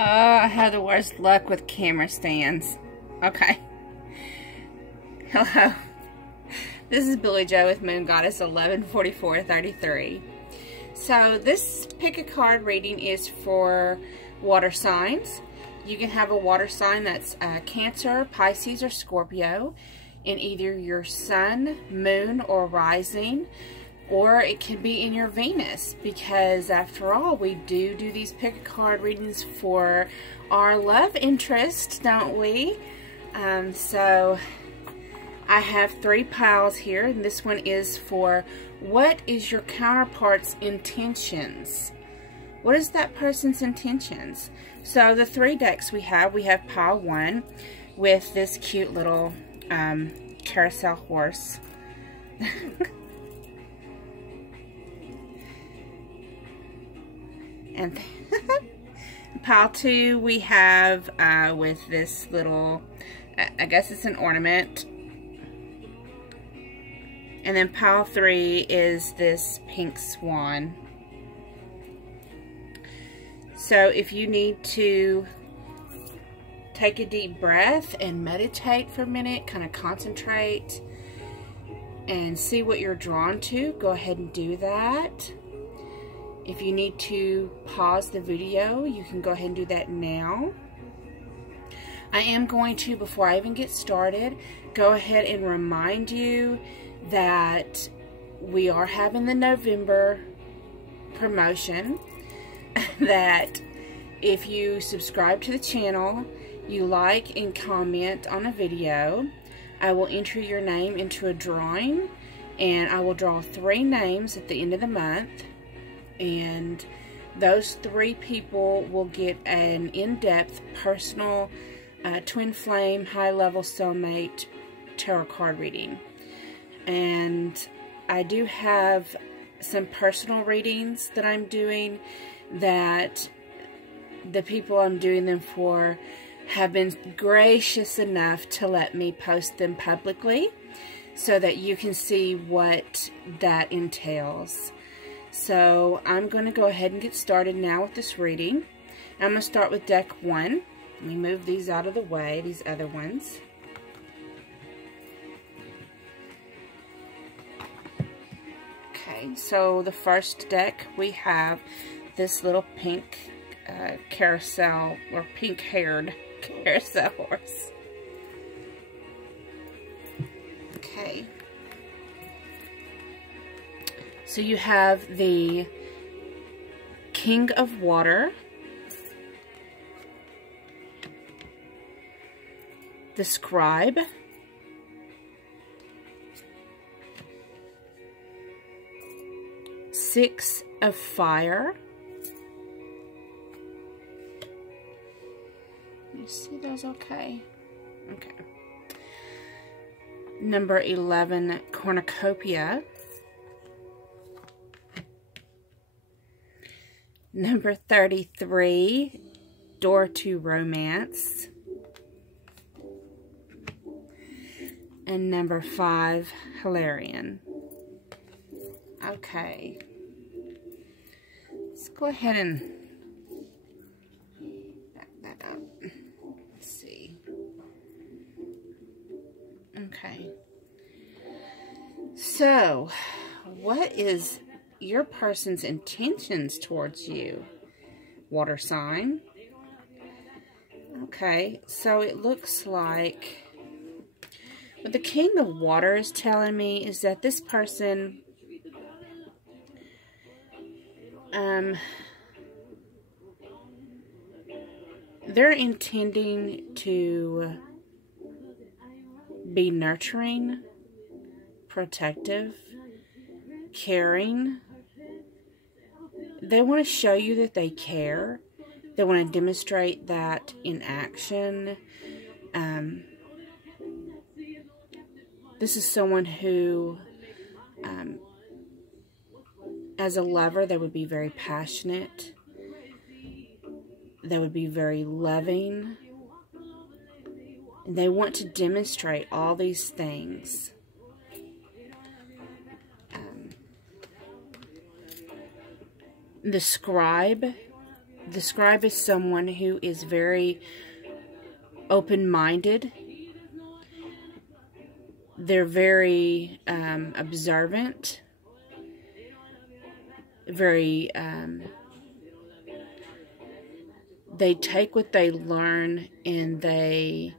I had the worst luck with camera stands. Okay. Hello. This is Billy Joe with Moon Goddess 114433. So this pick a card reading is for water signs. You can have a water sign that's Cancer, Pisces, or Scorpio in either your sun, moon, or rising. Or it can be in your Venus, because after all, we do these pick a card readings for our love interest, don't we? So I have 3 piles here, and this one is for what is your counterpart's intentions? What is that person's intentions? So the 3 decks we have pile 1 with this cute little carousel horse. And pile 2 we have with this little, I guess it's an ornament. And then pile 3 is this pink swan. So if you need to take a deep breath and meditate for a minute, kind of concentrate and see what you're drawn to, go ahead and do that. If you need to pause the video, you can go ahead and do that now. I am going to, before I even get started, go ahead and remind you that we are having the November promotion. That if you subscribe to the channel, you like and comment on a video, I will enter your name into a drawing, and I will draw 3 names at the end of the month. And those 3 people will get an in-depth, personal, twin flame, high-level soulmate tarot card reading. And I do have some personal readings that I'm doing that the people I'm doing them for have been gracious enough to let me post them publicly so that you can see what that entails. So I'm going to go ahead and get started now with this reading. I'm going to start with deck 1. Let me move these out of the way, these other ones. Okay, so the first deck we have this little pink carousel, or pink-haired carousel horse. Okay. So you have the King of Water, the Scribe, Six of Fire. You see those okay? Okay. Number 11, Cornucopia. Number 33, Door to Romance. And number 5, Hilarion. Okay. Let's go ahead and back that up. Let's see. Okay. So, what is your person's intentions towards you, water sign? Okay, so it looks like what the King of Water is telling me is that this person they're intending to be nurturing, protective, caring. They want to show you that they care. They want to demonstrate that in action. This is someone who, as a lover, they would be very passionate. They would be very loving. And they want to demonstrate all these things. The Scribe, describe as someone who is very open-minded. They're very observant, very, they take what they learn and they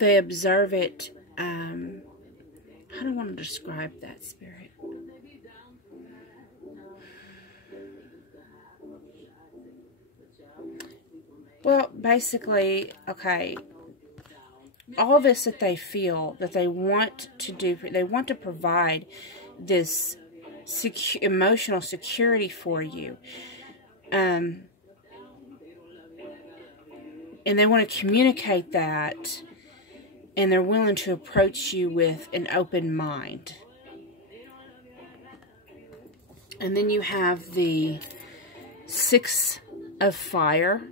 observe it. I don't want to describe that, Spirit. Well, basically, okay, all this that they feel that they want to do, they want to provide this emotional security for you. And they want to communicate that, and they're willing to approach you with an open mind. And then you have the 6 of Fire,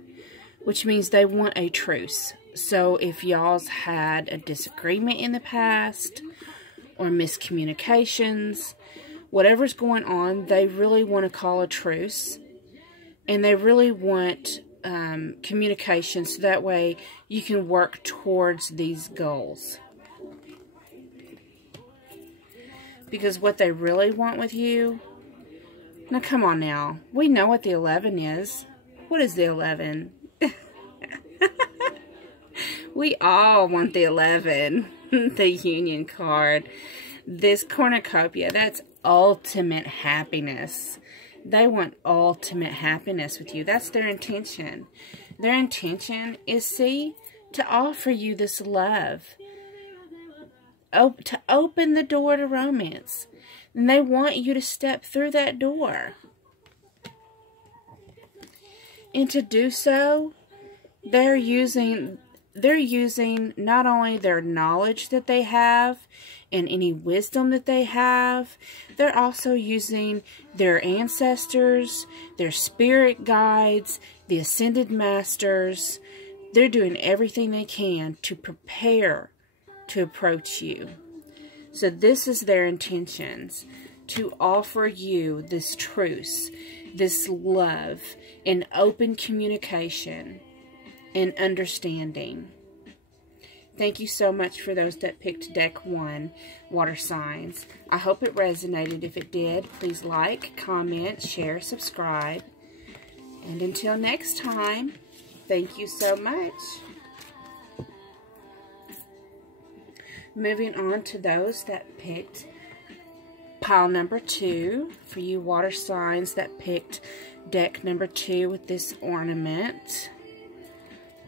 which means they want a truce. So if y'all's had a disagreement in the past or miscommunications, whatever's going on, they really want to call a truce. And they really want communication so that way you can work towards these goals. Because what they really want with you... Now, come on now. We know what the 11 is. What is the 11? We all want the 11. The Union card. This cornucopia, that's ultimate happiness. They want ultimate happiness with you. That's their intention. Their intention is, see, to offer you this love. To open the door to romance. And they want you to step through that door. And to do so, they're using not only their knowledge that they have and any wisdom that they have, they're also using their ancestors, their spirit guides, the ascended masters. They're doing everything they can to prepare to approach you. So this is their intentions, to offer you this truce, this love, and open communication and understanding. Thank you so much for those that picked deck 1, water signs. I hope it resonated. If it did, please like, comment, share, subscribe. And until next time, thank you so much. Moving on to those that picked pile number 2, for you water signs that picked deck number 2 with this ornament.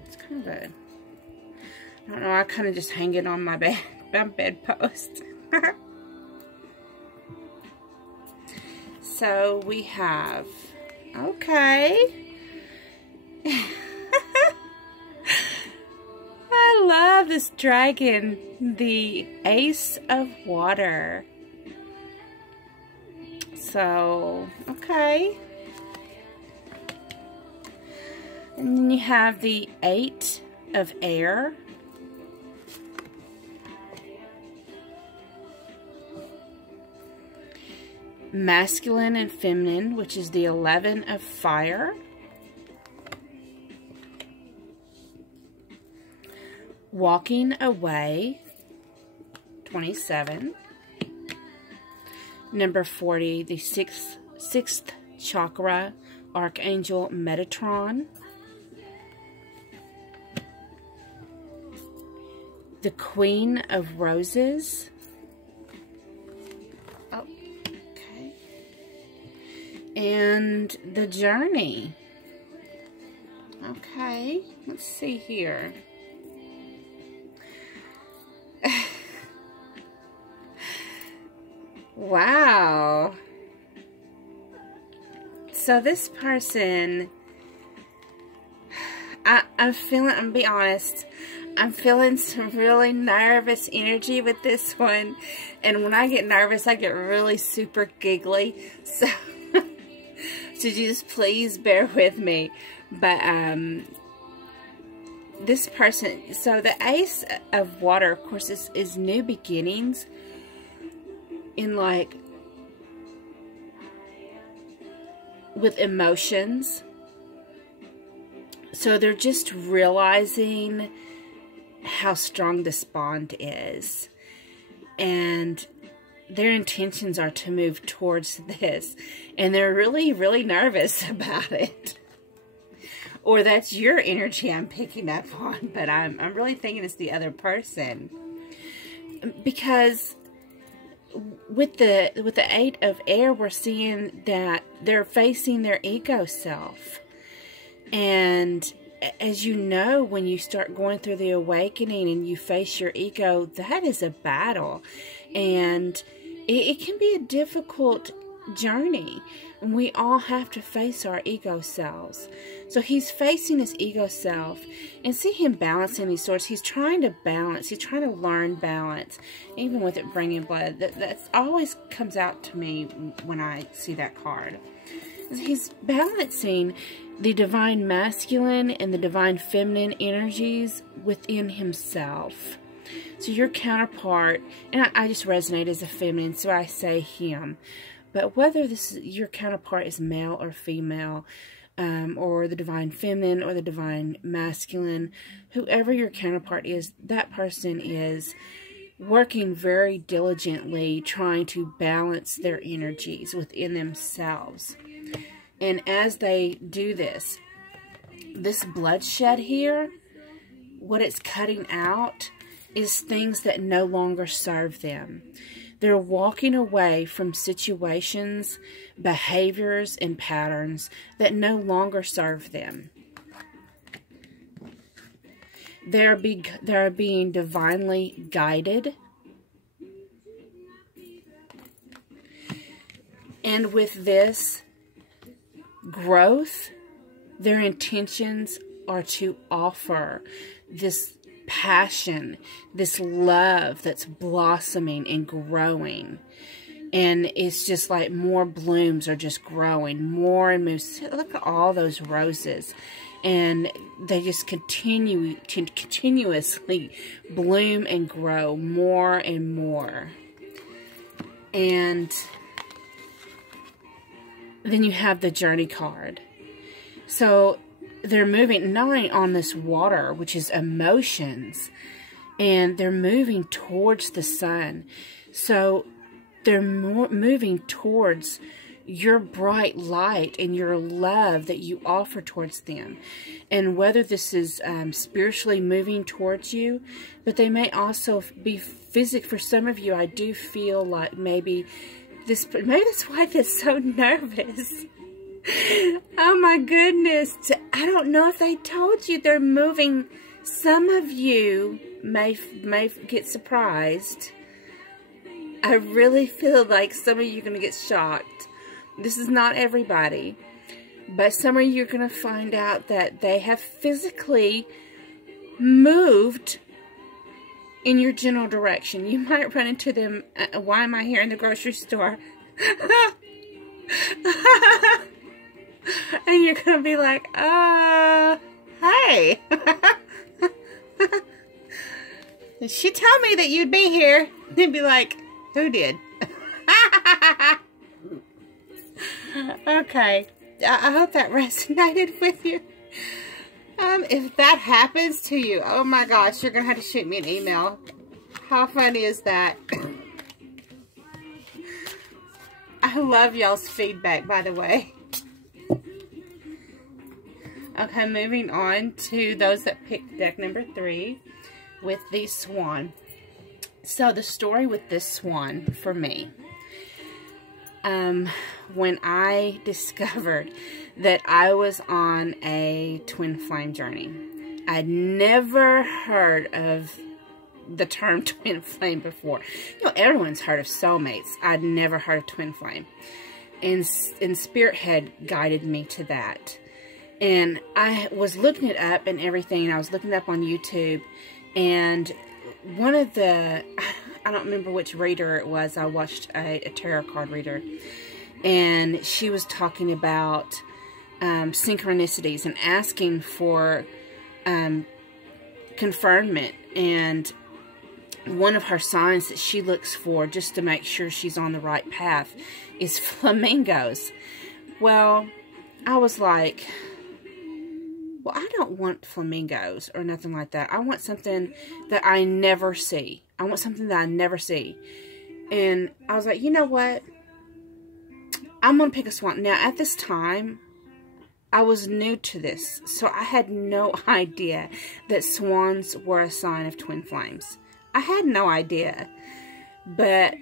It's kind of a, I don't know, I kind of just hang it on my bedpost. So we have, okay. I love this dragon, the Ace of Water. So, okay. And then you have the 8 of Air. Masculine and Feminine, which is the 11 of Fire. Walking Away, 27. Number 40, the 6th chakra, Archangel Metatron. The Queen of Roses. Oh, okay. And the Journey. Okay, let's see here. Wow. So this person, I'm gonna be honest, I'm feeling some really nervous energy with this one. And when I get nervous, I get really super giggly. So, so just please bear with me. But, this person, so the Ace of Water, of course, is new beginnings. In like with emotions. So they're just realizing how strong this bond is. And their intentions are to move towards this. And they're really, really nervous about it. Or that's your energy I'm picking up on. But I'm really thinking it's the other person. Because with the 8 of air, we're seeing that they're facing their ego self. And as you know, when you start going through the awakening and you face your ego, that is a battle. And it can be a difficult journey. And we all have to face our ego selves. So he's facing his ego self. And see him balancing these swords. He's trying to balance. He's trying to learn balance. Even with it bringing blood. That always comes out to me when I see that card. He's balancing the divine masculine and the divine feminine energies within himself. So your counterpart, and I just resonate as a feminine, so I say him. But whether your counterpart is male or female, or the divine feminine or the divine masculine, whoever your counterpart is, that person is working very diligently trying to balance their energies within themselves. And as they do this bloodshed here, what it's cutting out is things that no longer serve them. They're walking away from situations, behaviors, and patterns that no longer serve them. They're being divinely guided. And with this growth, their intentions are to offer this passion, this love that's blossoming and growing. And it's just like more blooms are just growing, more and more. Look at all those roses. And they just continuously bloom and grow more and more. And then you have the journey card. So they're moving not only on this water, which is emotions, and they're moving towards the sun. So they're moving towards your bright light and your love that you offer towards them. And whether this is spiritually moving towards you, but they may also be physical. For some of you, I do feel like maybe that's why they're so nervous. Oh my goodness. I don't know if they told you they're moving. Some of you may get surprised. I really feel like some of you are going to get shocked. This is not everybody. But some of you are going to find out that they have physically moved in your general direction. You might run into them. Why am I here in the grocery store? And you're going to be like, hey. Did she tell me that you'd be here? They'd be like, who did? Okay. I hope that resonated with you. If that happens to you, oh my gosh, you're going to have to shoot me an email. How funny is that? I love y'all's feedback, by the way. Okay, moving on to those that picked deck number 3 with the swan. So the story with this swan for me, when I discovered that I was on a twin flame journey, I'd never heard of the term twin flame before. You know, everyone's heard of soulmates. I'd never heard of twin flame. And Spirit had guided me to that. And I was looking it up and everything, and I was looking it up on YouTube, and one of the, I don't remember which reader it was, I watched a tarot card reader, and she was talking about synchronicities and asking for confirmation, and one of her signs that she looks for just to make sure she's on the right path is flamingos. Well, I was like, well, I don't want flamingos or nothing like that. I want something that I never see. I want something that I never see. And I was like, you know what? I'm going to pick a swan. Now, at this time, I was new to this. So I had no idea that swans were a sign of twin flames. I had no idea. But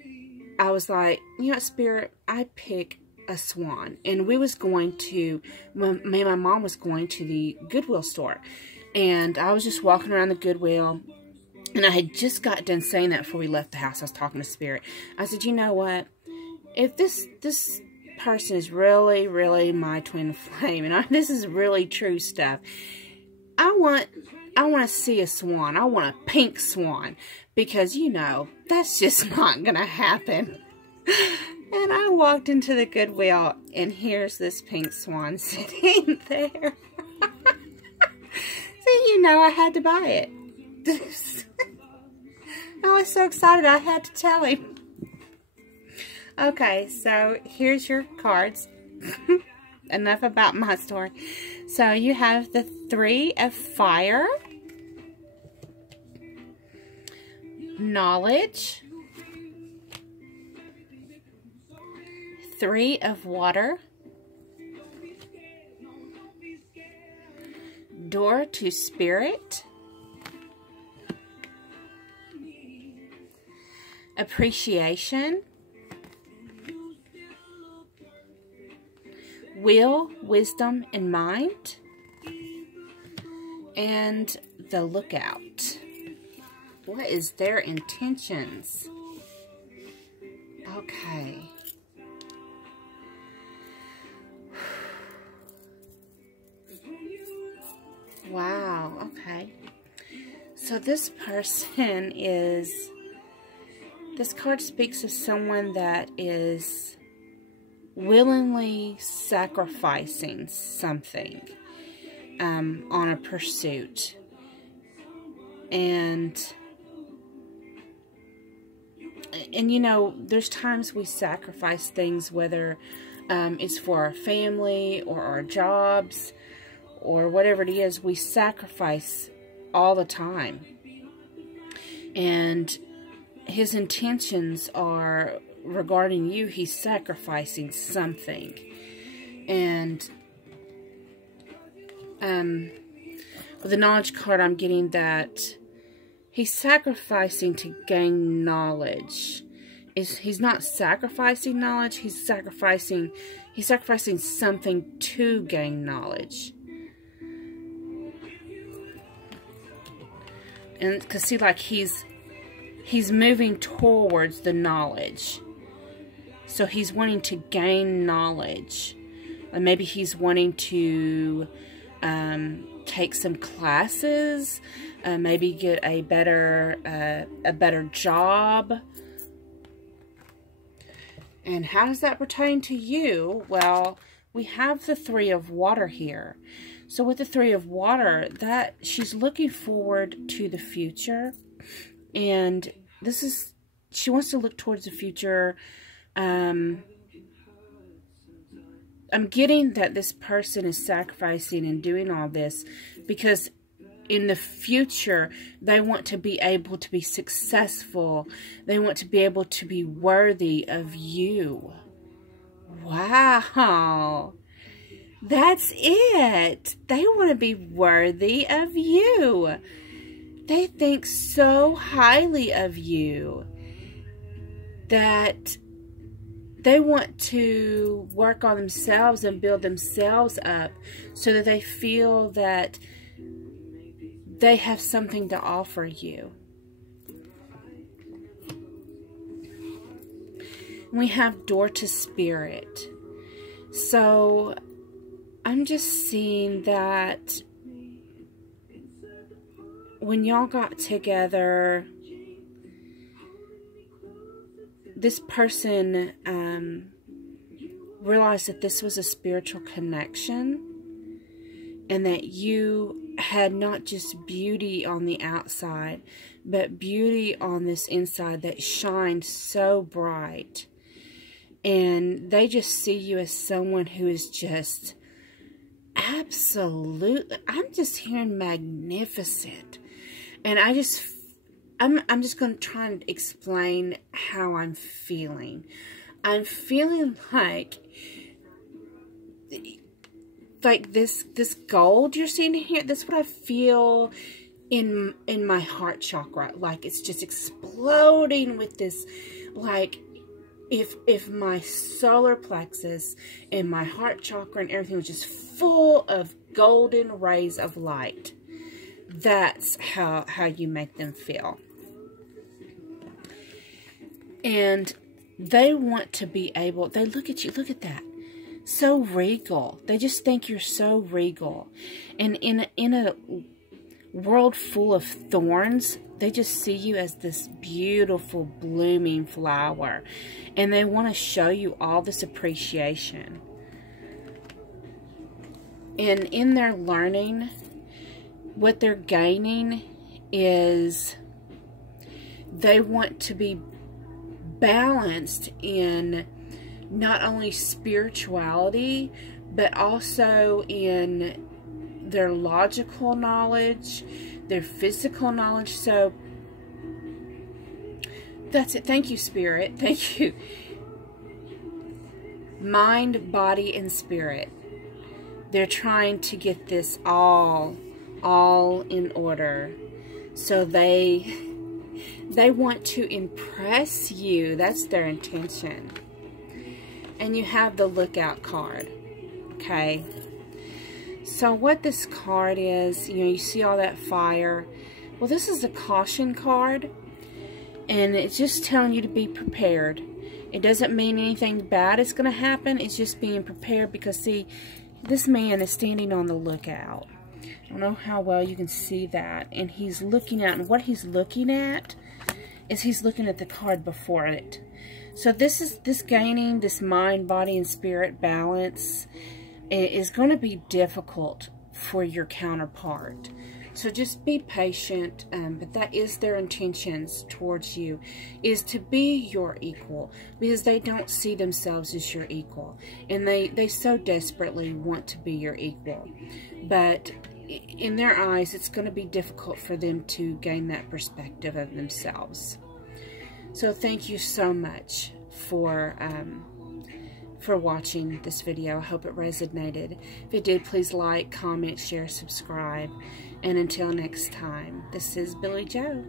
I was like, you know what, Spirit? I'd pick a swan. And we was going to, me and my mom was going to the Goodwill store. And I was just walking around the Goodwill. And I had just got done saying that before we left the house. I was talking to Spirit. I said, you know what? If this person is really, really my twin flame, and this is really true stuff, I want to see a swan. I want a pink swan. Because, you know, that's just not going to happen. And I walked into the Goodwill, and here's this pink swan sitting there. So, you know, I had to buy it. I was so excited I had to tell him. Okay, so here's your cards. Enough about my story. So you have the 3 of Fire, Knowledge, 3 of Water, Door to Spirit, Appreciation, Will, Wisdom, and Mind, and the Lookout. What is their intentions? Okay. Wow, okay. So this person is, this card speaks of someone that is willingly sacrificing something on a pursuit. And you know, there's times we sacrifice things, whether it's for our family or our jobs or whatever it is. We sacrifice all the time. And his intentions are regarding you. He's sacrificing something. And with the Knowledge card, I'm getting that he's sacrificing to gain knowledge. He's not sacrificing knowledge. He's sacrificing something to gain knowledge. And because see, like he's moving towards the knowledge. So he's wanting to gain knowledge. And maybe he's wanting to take some classes, maybe get a better job. And how does that pertain to you? Well, we have the 3 of Water here. So with the 3 of Water, that she's looking forward to the future. And this is, she wants to look towards the future. I'm getting that this person is sacrificing and doing all this because in the future, they want to be able to be successful. They want to be able to be worthy of you. Wow. That's it. They want to be worthy of you. They think so highly of you that they want to work on themselves and build themselves up so that they feel that they have something to offer you. We have Door to Spirit. So I'm just seeing that when y'all got together, this person realized that this was a spiritual connection and that you had not just beauty on the outside, but beauty on this inside that shined so bright. And they just see you as someone who is just absolutely, I'm just hearing magnificent. And I'm just going to try and explain how I'm feeling. I'm feeling like this gold you're seeing here, that's what I feel in my heart chakra. Like it's just exploding with this, like if my solar plexus and my heart chakra and everything was just full of golden rays of light. That's how you make them feel. And they want to be able, they look at you, look at that. So regal. They just think you're so regal. And in a world full of thorns, they just see you as this beautiful blooming flower. And they want to show you all this appreciation. And in their learning, what they're gaining is they want to be balanced in not only spirituality, but also in their logical knowledge, their physical knowledge. So that's it. Thank you, Spirit. Thank you. Mind, body, and spirit. They're trying to get this all in order. So they want to impress you. That's their intention. And you have the lookout card. Okay. So what this card is, you know, you see all that fire. Well, this is a caution card. And it's just telling you to be prepared. It doesn't mean anything bad is going to happen. It's just being prepared because, see, this man is standing on the lookout. I don't know how well you can see that. And he's looking out. And what he's looking at is he's looking at the card before it. So this gaining this mind, body, and spirit balance is going to be difficult for your counterpart. So just be patient, but that is their intentions towards you, is to be your equal, because they don't see themselves as your equal. And they so desperately want to be your equal. But in their eyes, it's going to be difficult for them to gain that perspective of themselves. So thank you so much for watching this video. I hope it resonated. If it did, please like, comment, share, subscribe. And until next time, this is Billy Joe.